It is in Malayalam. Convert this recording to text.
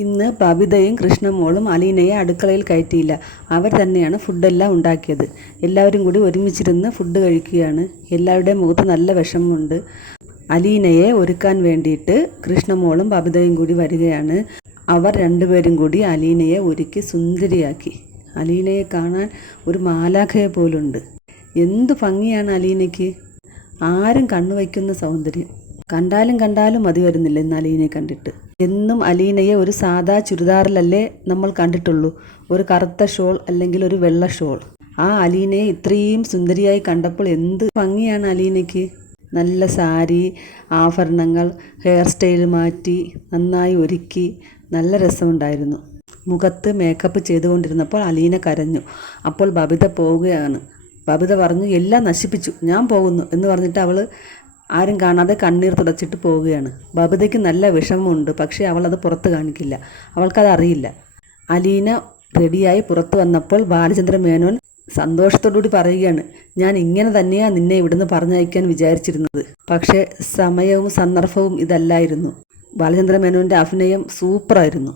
ഇന്ന് ബബിതയും കൃഷ്ണമോളും അലീനയെ അടുക്കളയിൽ കയറ്റിയില്ല. അവർ തന്നെയാണ് ഫുഡെല്ലാം ഉണ്ടാക്കിയത്. എല്ലാവരും കൂടി ഒരുമിച്ചിരുന്ന് ഫുഡ് കഴിക്കുകയാണ്. എല്ലാവരുടെയും മുഖത്ത് നല്ല വിഷമമുണ്ട്. അലീനയെ ഒരുക്കാൻ വേണ്ടിയിട്ട് കൃഷ്ണമോളും ബബിതയും കൂടി വരികയാണ്. അവർ രണ്ടുപേരും കൂടി അലീനയെ ഒരുക്കി സുന്ദരിയാക്കി. അലീനയെ കാണാൻ ഒരു മാലാഖയെ പോലുണ്ട്. എന്തു ഭംഗിയാണ് അലീനയ്ക്ക്! ആരും കണ്ണുവയ്ക്കുന്ന സൗന്ദര്യം. കണ്ടാലും മതി വരുന്നില്ല ഇന്ന് അലീനയെ കണ്ടിട്ട്. എന്നും അലീനയെ ഒരു സാദാ ചുരിദാറിലല്ലേ നമ്മൾ കണ്ടിട്ടുള്ളൂ, ഒരു കറുത്ത ഷോൾ അല്ലെങ്കിൽ ഒരു വെള്ള ഷോൾ. ആ അലീനയെ ഇത്രയും സുന്ദരിയായി കണ്ടപ്പോൾ എന്ത് ഭംഗിയാണ് അലീനയ്ക്ക്! നല്ല സാരി, ആഭരണങ്ങൾ, ഹെയർ സ്റ്റൈൽ മാറ്റി നന്നായി ഒരുക്കി നല്ല രസമുണ്ടായിരുന്നു. മുഖത്ത് മേക്കപ്പ് ചെയ്തുകൊണ്ടിരുന്നപ്പോൾ അലീന കരഞ്ഞു. അപ്പോൾ ബബിത പോവുകയാണ്. ബബിത പറഞ്ഞു, എല്ലാം നശിപ്പിച്ചു, ഞാൻ പോകുന്നു എന്ന് പറഞ്ഞിട്ട് അവൾ ആരും കാണാതെ കണ്ണീർ തുടച്ചിട്ട് പോവുകയാണ്. ബബിതയ്ക്ക് നല്ല വിഷമമുണ്ട്, പക്ഷേ അവൾ അത് പുറത്ത് കാണിക്കില്ല. അവൾക്കത് അറിയില്ല. അലീന റെഡിയായി പുറത്തു വന്നപ്പോൾ ബാലചന്ദ്ര മേനോൻ സന്തോഷത്തോടുകൂടി പറയുകയാണ്, ഞാൻ ഇങ്ങനെ തന്നെയാണ് നിന്നെ ഇവിടുന്ന് പറഞ്ഞയക്കാൻ വിചാരിച്ചിരുന്നത്. പക്ഷേ സമയവും സന്ദർഭവും ഇതല്ലായിരുന്നു. ബാലചന്ദ്ര മേനോൻ്റെ അഭിനയം സൂപ്പറായിരുന്നു.